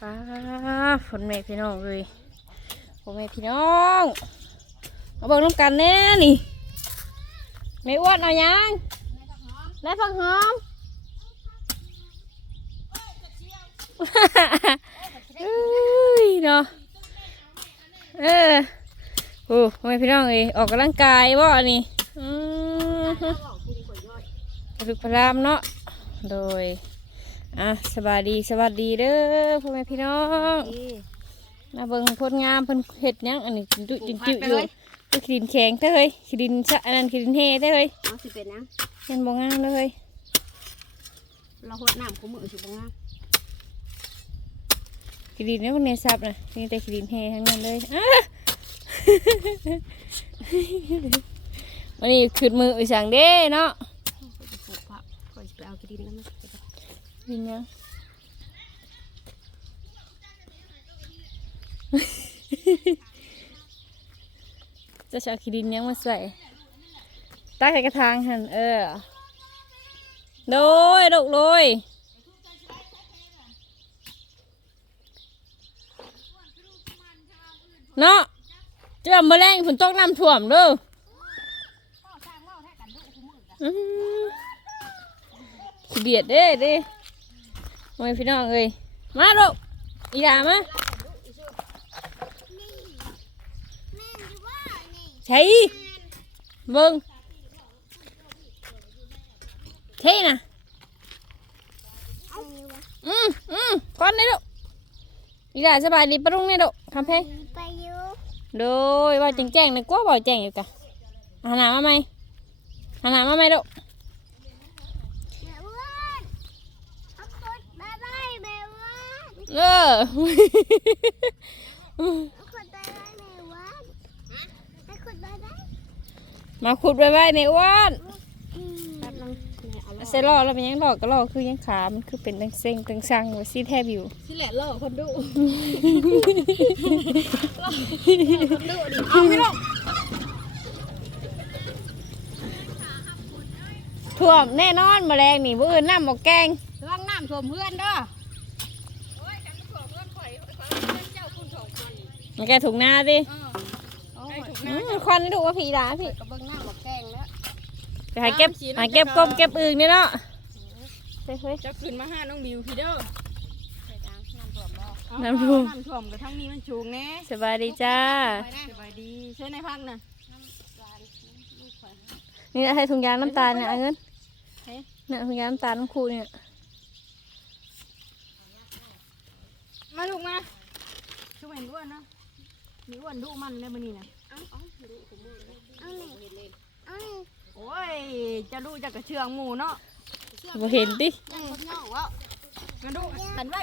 ป้าฝนแม่พี่น้องเลยฝนแม่พี่น้องมาเบิ่งน้ำกันแน่นี่ไม่อ้วนเอายังได้ผักหอมเอ้ยเนาะเออโอ้พ่อแม่พี่น้องเอ้ยออกกำลังกายบ่อันนี้อืมกระดูกพระรามเนาะโดย อะสบายดีสวัสดีเด้อพ่อแม่พี่น้องมาเบิ่งผลงามเพิ่นเฮ็ดหยังอันนี้ดุจิ๋วจิ๋วอยู่คือขี้ดินแข็งเด้อเฮ้ยขี้ดินชะอันนั้นขี้ดินเฮเด้อเฮ้ยเอาสิเป็นนะเห็นบ่งามเด้อเฮ้ยเราหดน้ำกูมือสิบ่งามขี้ดินนี่พวกนี้ซับนะมีแต่ขี้ดินเฮทั้งนั้นเลยอะวันนี้ขึ้นมืออีสังเด้เนาะข้อยจะปลูกผักข้อยสิไปเอากินน้ำมัน ยินยังจะจะเอาขีดินยังมาใส่ตักใส่กระถางหันเออโดยดกโดยเนาะเจะมาแรงฝนตกน้ำท่วมเด้อเดียดเด้เด้ โอ้ยพี่น้องเอ้ยมาลูกอีดามาใช่เบิ้งเท่นะอืมอืมก้อนนี่ลูกอีดาสบายดีปะลุงนี่ลูกคำเพ่โดยว่าแจ้งๆนะกว่าบ่แจ้งอยู่กะหันหน้ามาไหมหันหน้ามาไหมลูก แม่อ้วนเอากดบายบายแม่อ้วน เออเอากดบายบายแม่อ้วนเอากดบายบายมาขุดไว้ไว้ในอ้วนอืมแป๊บนึงเนี่ยเอาเซลอแล้วเป็นยังดอกก็ลอกคือยังขามันคือเป็นตังเซ็งตังซังว่าซีแทบอยู่สิแหละล่อคนดูเอาไม่ลงท่วมแน่นอนแมลงนี่บื้อน้ำหมกแกงระวังน้ำท่วมเพื่อนเด้อ มันแกถุงหน้าดิเอาอืมควันนี่ดูว่าผีดาพี่กระเบื้องน้ำหมกแกงแล้วไปหาเก็บหาเก็บกบเก็บอึ่งนี่เนาะเฮ้ยเฮ้ยจะขึ้นมาหาน้องบิวพี่เด้อใส่จางน้ำท่วมบ่เอาน้ำท่วมน้ำท่วมกับทั้งนี้มันชูงแน่สบายดีจ้าสบายดีใช่ในพักน่ะนี่นะให้ถุงยางน้ำตาลเนี่ยเอาเงินเฮ้ยเนี่ยถุงยางน้ำตาลน้ำคูเนี่ยมาลูกมาช่วยเห็นอ้วนนะ มีอ้วนดุมันเลยมันนี่นะเอาหนิเอาหนิโอ้ยจะดูจะกระเชืองหมูเนาะบ่เห็นดิคนเงาว่ามาดูหันไว้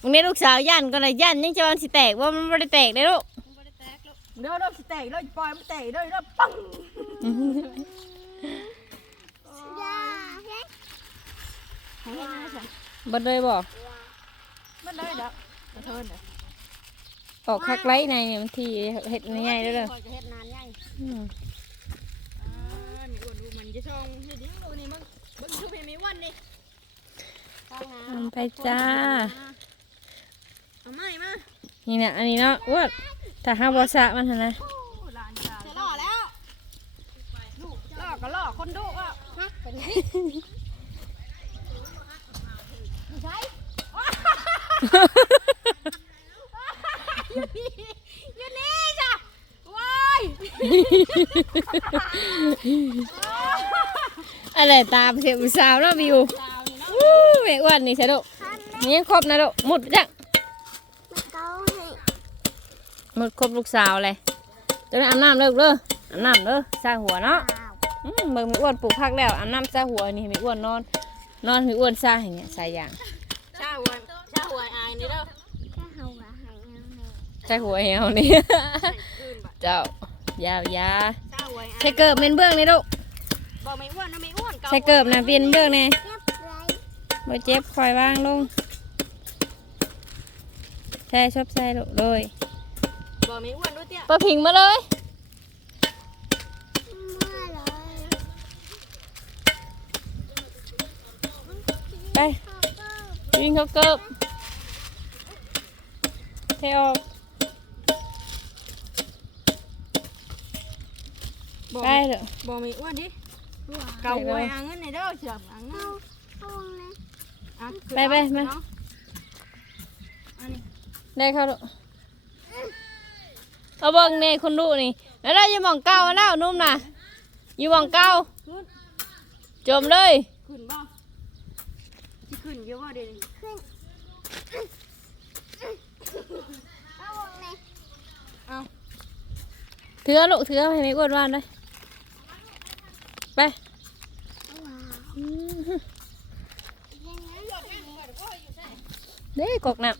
มึงนี่ลูกสาวย่านก็เลยย่านยังจะวันสิแตกว่ามันไม่ได้แตกได้ลูกเด้อเด้อสิแตกเลยปล่อยมันแตกเลยเด้อปังยาเฮ้ยให้เห็นนะฉันบ่เลยบอกมันเลยเด้อเทินเด้อ ออกคักไล่ในเนี่ยมันทีเห็ดง่ายๆแล้วเลยข้อยจะเฮ็ดนานใหญ่อืมอ่ามีอ้วนดูมันจะช่องเฮ็ดดิ้งดูนี่มึงมึงช่วยเห็นมีอ้วนนี่ข้างหน้าทำไปจ้าเอาไม้มานี่นะอันนี้เนาะอ้วนถ้าห้าบอสะมันหั่นนะโอ้หลานจ้าจะล่อแล้วล่อก็ล่อคนดุอะฮะเป็นไงใช่ อยู่นี่จ้ะว้าย อะ ไรตามเสียอุตสาวแล้ววิววู้แม่อ้วนนี่ใช่ลูกนี่ยังครบนะลูกหมดจังมาเกาให้หมดครบลูกสาวเลยจะได้อาบน้ำเลิกเด้ออาบน้ำเด้อสร้างหัวเนาะอ้าวอืมเบิ่งมีอ้วนปลูกผักแล้วอาบน้ำสร้างหัวนี่มีอ้วนนอน นอนมีอ้วนสร้างอย่างเงี้ยใส่ยางชาหัวชาหัวอายนี่เด้อแค่หัวหายเอาให้ใส่หัวเหี่ยวนี่เจ้ายาวยาชาหัวอายใช้เกิบเป็นเบื้องนี่ลูกบ่ไม่อ้วนนะไม่อ้วนเก่า ใช้เกิบนะเป็นเบื้องนี่เรียบร้อยบ่เจ็บคอยวางลงใช่ชอบใส่ลูกเลยบ่ไม่อ้วนด้วยเตี้ยปะพิงมาเลยเมื่อเลยไปเขาก็วิ่งเขาเกิบออกบอกไปเถอะบอกมีอ้วนดิ หัวเกาไว้อังเงินในเด้อเชือกอังเงินเอาเลยอะไปไปมาเนาะอันนี้ได้ เด้กอกน้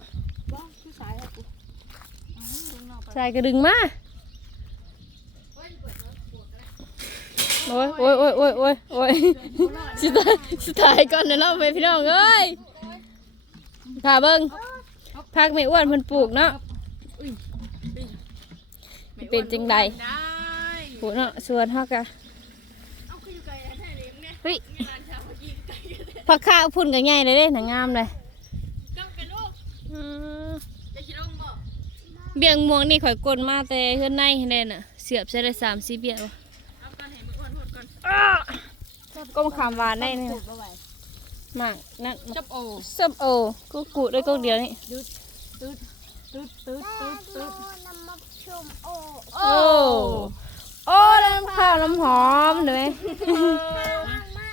บ่ชื่อสายแล้วกูเอาดึงเราไปำใส่กระดึงมาโอ้ยโอ้ยโอ้ยโอ้ยโอ้ยโอ้ยสุดท้ายสุดท้ายก่อนเดี๋ยวเราไปพี่น้องเอ้ยพาเบิ้งพักไม่อ้วนเพิ่นปลูกเนาะเป็นจังใดได้ปลูกเนาะส่วนเฮากะเอาคืออยู่ไกลแท้เลยเนี่ยเฮ้ยมีร้านชาเมื่อกี้ไกลเลยผักข้าวพุ่นก็ใหญ่เลยเด้หนังงามเลย จังเป็นลูก อืม จะคิดลงบ่ เบียงม่วงนี่ข่อยกลนมาแต่เฮือนในให้แน่น่ะ เสียบใช้ได้สามสี่เบียงวะเอากันให้มืออ้วนหดก่อนก็มาขามหวานได้นี่ปลูนะกบ่ไหวมากนั่นจับโอส้มโอกูกูด้วยกูเดียวนี่ตึ๊ดตึ๊ดตึ๊ดตึ๊ดแม่ตึ๊ดดูน้ำมันชมโอโอ้โอ้น้ำข้าวน้ำหอมเห็นไหมมา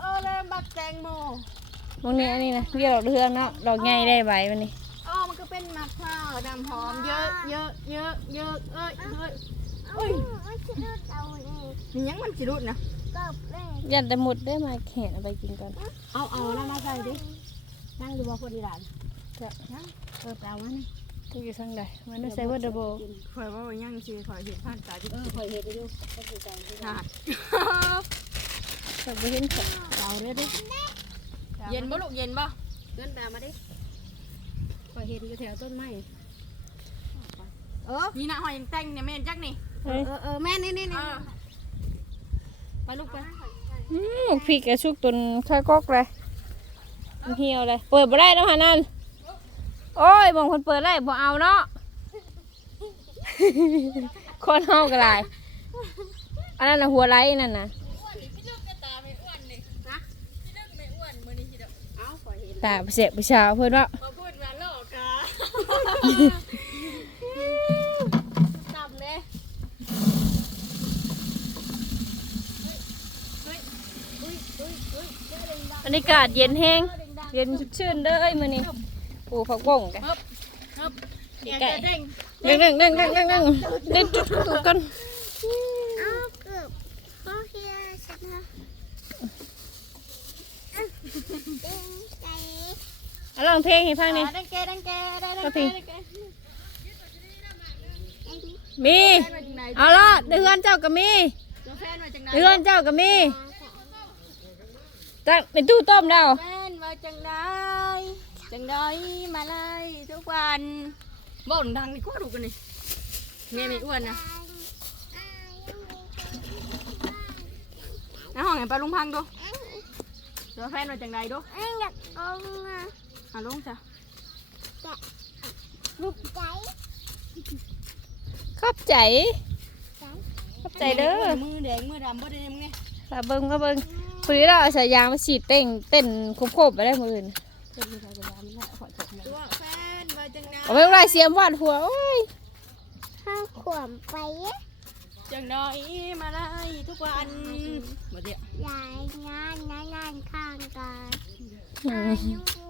เออเลยบักแตงโมมองนี้อันนี้นะเรียกดอกเรืองเนาะดอกใหญ่ได้ใบมันนี่อ๋อมันก็ เป็นมะพร้าวน้ำหอมเยอะเยอะเยอะเยอะเอ้ยเอ้ยเอาไม่ใช่ดูเอาเลยมีหยังมันสิรุดนะกบเลยยันแต่หมดได้มาแขนเอาไปกินก่อนเอาเอาแล้วมาใส่ดินั่งดูว่าคนดีหลานจะเออแปลว่านี่กูอยู่ทางใดมันไม่ใช่ว่าดับเบิลข่อยว่ายังสิข่อยเห็นผ่านตาดิเออคอยเห็นอยู่ก็คือใจขาดแต่ไม่เห็นเขาเราเด้อดิเย็นบ่ลูกเย็นบ่เงินแปลมาดิ คอยเห็นอยู่แถวต้นไม้เออนี่นะหอยยังแต่งเนี่ยแม่นจักนี่เฮ้ยเออเออแม่นี่นี่เอนี่อไปลูกไปอืมพริกกระชุกตุนข้าวกอกเลยมันเหี่ยวเลยเปิดบ่ได้แล้วฮะนั่นโอ้ยมองคนเปิดได้บ่เอาเนาะคนเฮาก็ได้อันนั้นน่ะหัวไหลนั่นน่ะเอาคอยเห็นตาเสียบเช้าเพิ่นว่า มาพูดมาหลอกกะ จำเลยบรรยากาศเย็นแห้งเย็นสดชื่นเด้อมื่อนี้ปลูกผักบ่งกันครับไก่เด้งเด้งเด้งเด้งเด้งเด้งเด้งเด้งจุดจุดกัน เอาเกือบก็เฮียฉันนะเป็นใจ เอาลองเพลงให้ฟังหนี่อยเด้งแกเด้งแกเด้งก็แกพิงเด้งแกมีแฟนมาจากไหนเอาละเดือนเจ้าก็มีตัวแฟนมาจากไหนเดือนเจ้าก็มีตั้งเป็นตู้ต้มดาวแฟนมาจากไหนจังไดมาไล่ทุกวันบ่นดังดีกว่าดูกันนี่แม่ไม่อ้วนนะน้าห้องไหนปลาลุงพังดูตัวแฟนมาจากไหนดูอันอยากเอามาหาลงจ้ะบุกใจขอบใจ ขอบใจเด้อมือแดงมือดำบ่ได้มึงไงตาเบิ้งก็เบิ้งพอดีเราเอาสายยางมาฉีดเต้งเต้นครบๆไปได้มืออื่นตัวแฟนมาจากไหนเอาไม่เป็นไรเสียมวาดหัวโอ้ยข้าวขวมไปอะจังไดมาไล่ทุกวันมาเดี๋ยวยายงานงานงานข้างกันอือามยุก็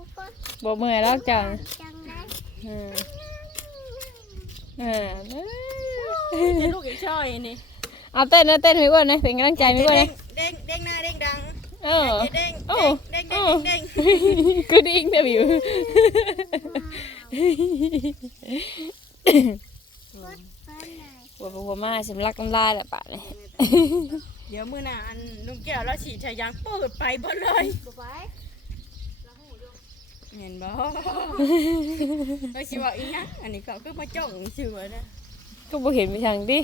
บอกเมื่อยแล้วจ้ะจังได้อืมเออเป็นลูกอีกช่อยนี่เอาเต้นนะเต้นไม่อ้วนนะเป็นกำลังใจไม่อ้วนนะเด้งเด้งหน้าเด้งดังเออเด้งโอ้เด้งโอ้เด้งเด้งกูดิ้งเดี๋ยวอยู่เพิ่นไหนหัวหัวมาสำลักน้ำลายแหละป่ะเนี่ยเดี๋ยวมื้อหน้าอันลุงแก้วแล้วฉีดชายางเปิดไปบ่เลยบ่ไป เห็นบ่ไม่สิว่าอีหยังอันนี้เขาก็มาจ้องชื่อว่านะก็บ่เห็นไปทางดิ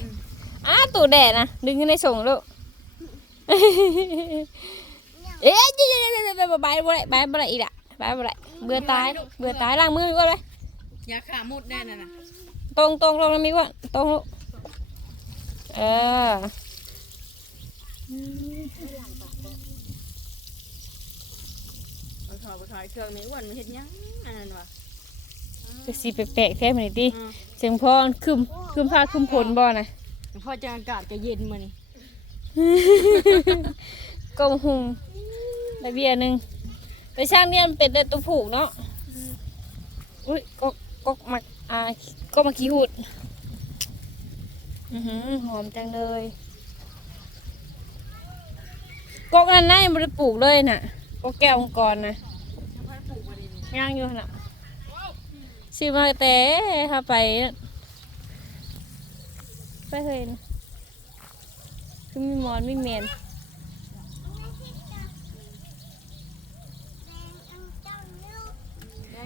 อ้าตู่แดดนะดึงขึ้นในส่งลูกเอ๊ะเจ๊ๆๆๆๆบายบ่ได้บายบ่ได้อีกละบายบ่ได้เบื่อตายเบื่อตายล้างมือก่อนเลยอย่าขามุดได้น่ะนะตรงตรงลงแล้วมีว่าตรงลูกเออ เอาถอดไปขายเครื่องม่อ้วนไม่เห็นยังอันนั้นวะจะสีแปลกๆแท้มันดิอืมเสียงพรคืมคืมผ้าคืมผลบ่นะพ่อจะอากาศจะเย็นมานี่ก้มหุงได้เบียหนึ่งไปช่างเนี่ยมันเป็นแต่ตัวผูกเนาะอุ้ยก็ก็มาอ่าก็มาขี้หูดอือหือหอมจังเลยกกนั้นน่ายังไม่ได้ปลูกเลยน่ะกกแก้วองค์กรนะ ย่างอยู่น่ะซื้อมาแต่ถ้าไปน่ะไปเห็นคือมีหมอนมีเมน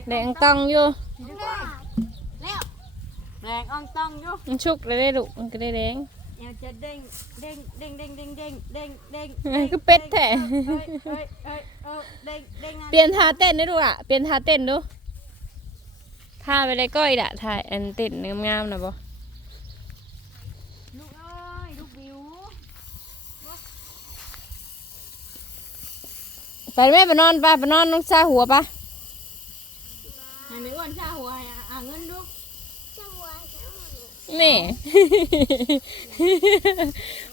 แดงตังอยู่แล้วแรงอ่องต้องอยู่มันชุกเลยได้ลูกมันก็ได้แดงเดี๋ ยวจะเด้งเด้งเด้งเด้งเด้งเด้งเด้งเด้งเอ้ยคือเป็ดแท้เอ้ยเอ้ยเอ้ยเออเด้งเด้งอันเปลี่ยนท่าเต้นได้ดูอะ เปลี่ยนท่าเต้นดูท่าไปได้ก้อยด่ะท่าอันเต้นงามๆนะบ่ลูกเอ้ยลูกวิวไปแม่ไปนอนไปไปนอนน้องซาหัวปะให้ไม่อ้วนชาหัวให้อ่าเงินดู นี่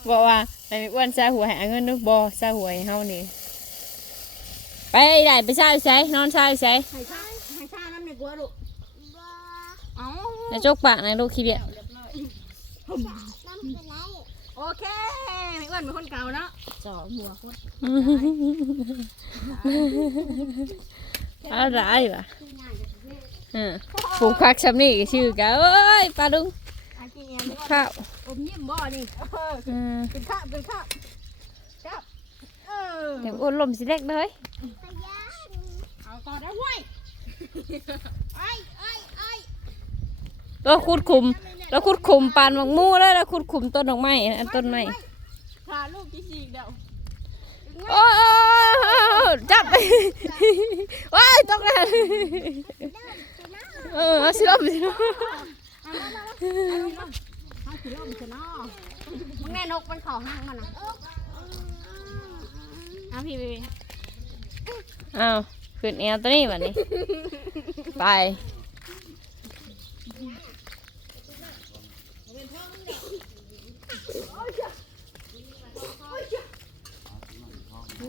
บอกว่าไปไม่อ้วนซาหัวให้เอาเงินดูบ่ซาหัวให้เฮานี่ไปได้ไปซาอยู่ไสนอนซาอยู่ไสให้ชาให้ชาน้ำในกัวลูกเอ้าในจกปากในลูกขี้เดียเรียบร้อยโอเคไม่อ้วนเป็นคนเก่าเนาะจ่อหัวโคตรอะไรวะอืมปลูกผักชำนี่ก็ชื่อกันเอ้ยปลาดุง ข้าวอมยิ้มบ่นี่เอออืมเป็นข้าวเป็นข้าวครับเออเดี๋ยวอ้วนลมสิเล็กเลยเอาต่อได้เว้ยไอ้ไอ้ไอ้เราขุดขุมเราขุดขุมปานหมักมู่แล้วเราขุดขุมต้นดอกไม้อันต้นไม้พาลูกกี่สี่เดียวโอ้ยจับไปว้ายตกแล้วเออเอาสิลมสิลม เอาสิล่มซะเนาะมึงแน่นกมันเขอห้างมันนะอะพี่พี่เอาขึ้นแอวตัวนี้บัดนี้ ไป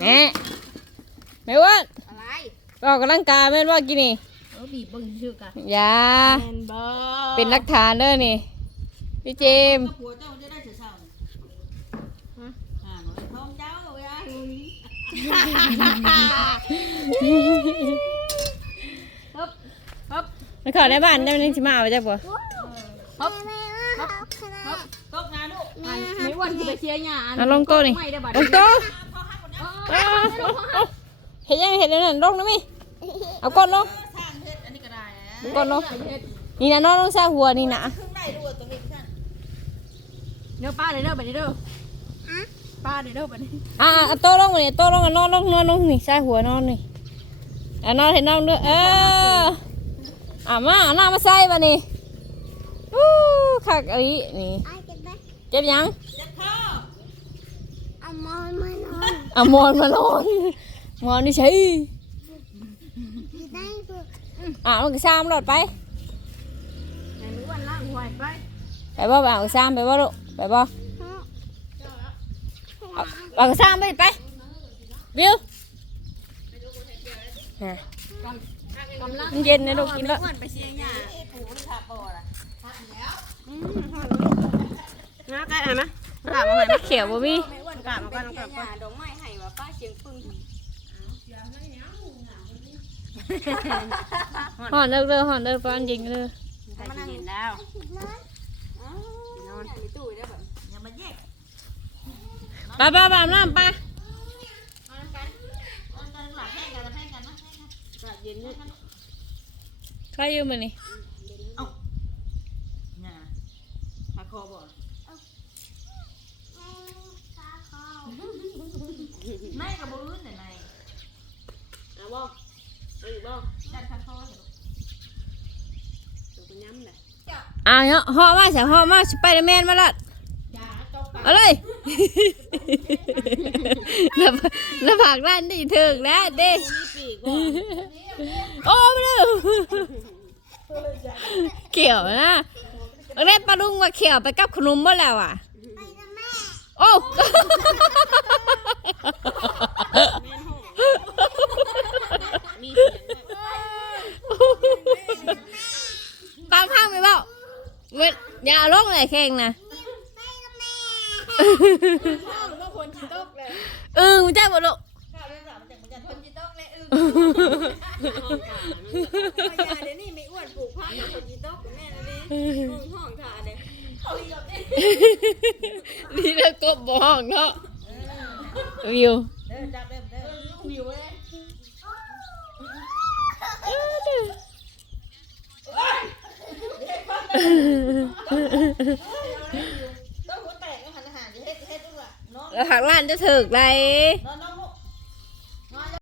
แหม่ไม่อ้วนอะไร ออกกำลังกายแม่นว่ากินนี่ บีบเบิ่งชื่อกันอยาแมนบอเป็นหลักฐานเด้อนี่พี่เจมส์หัวเจ้าจะได้เฉยๆฮะอ่าบอกท้องเจ้าเว้ยฮึบฮึบมันเขอในบ้านได้มันยังสิมาเอาไปจ้ะบ่ฮึบฮึบตกงานลูกอันไม่อ้วนจะไปเชียร์หยาเอาลงโต๊ะนี่ไม่ได้บัตรลงโต๊ะเอาเอาเอาเห็นยังเห็นแล้วนั่นลงนะมิเอาก้นลง สร้างเฮ็ดอันนี้ ก็ได้เอาก้นลงนี่นะน้องลงซาหัวนี่นะเนื้อป้าเด้อเด้อบัดนี้เด้อป้าเด้อเด้อบัดนี้อ่าเอาโต๊ะลงมานี่โต๊ะลงอะนอนลงนอนลงนี่ซาหัวนอนนี่อะนอนเห็นน้องด้วยเอออะมาเอาหน้ามาใส่บ่นี่อู้คักเอ้ยนี่ไอ้เก็บไหมเจ็บยังเอามอนมานอนอะมอนมานอนมอนนี่ใช่อยู่ได้ปุ๊ บอะมันก็ซ้ำรถไปไหนไม่อ้วนล่างหวยไปไปบ่บ่าวก็ซ้ำไปบ่ลูกไปบ่เอาบ่าวก็ซ้ำไปไปบิวฮะกำลังมันเย็นนะลูกกินแล้วอ้วนไปเชียร์หยานะใกล้ไหนไหมกลับมาไหมเขียวบ่มีไม่อ้วนกลับมากันกลับมาดอกไม้ให้ว่าป้าเชียงปึ้ง หอนเลิกเลิกหอนเลิกปานยิงเลยมานั่งเห็นแล้วนอนในตู้ได้แบบอย่ามาแยกไปไปไปอาบน้ำไปเย็นเนี่ยใครยืมมานี่น่ะหาคอบ่ ขาคอ ไม่กับบ่อื่นไหน เอาบ่เอาอีกบ่ ดันขาคอเถอะ อ่า เนาะห่อมาเสียห่อมาสไปเดอร์แมนมาละเอาเลยแล้วแล้วผักร้านนี่ถึงแล้วเด้ปีกว่าโอ้มาเลยเขียวนะเอาเล่นปลาลุงมาเขียวไปกับขนมเมื่อแล้วอะโอ้มีเสียงแบบตามข้างไปเปล่า เว้ยอย่าเอาลงเลยแข่งนะก็คนจิตกเลยเออมันจะบ่ลูกข้าวเรื่องราวมันจากมันจะคนจิตกเลยอึ้งเดี๋ยวนี้ไม่อ้วนปลูกพักคนจิตกแม่นะนี่ห้องห้องถ่าเลยเขาอีกแล้วเนี่ยนี่เลิกกบบ่ห้องเนาะวิวเดินจับเดินเดินวิวเลย ต้องหัว แตกก็หันอาหารจะเฮ็ดเฮ็ดด้วยเนาะแล้วผักร้านจะถึกไรน้องน้อง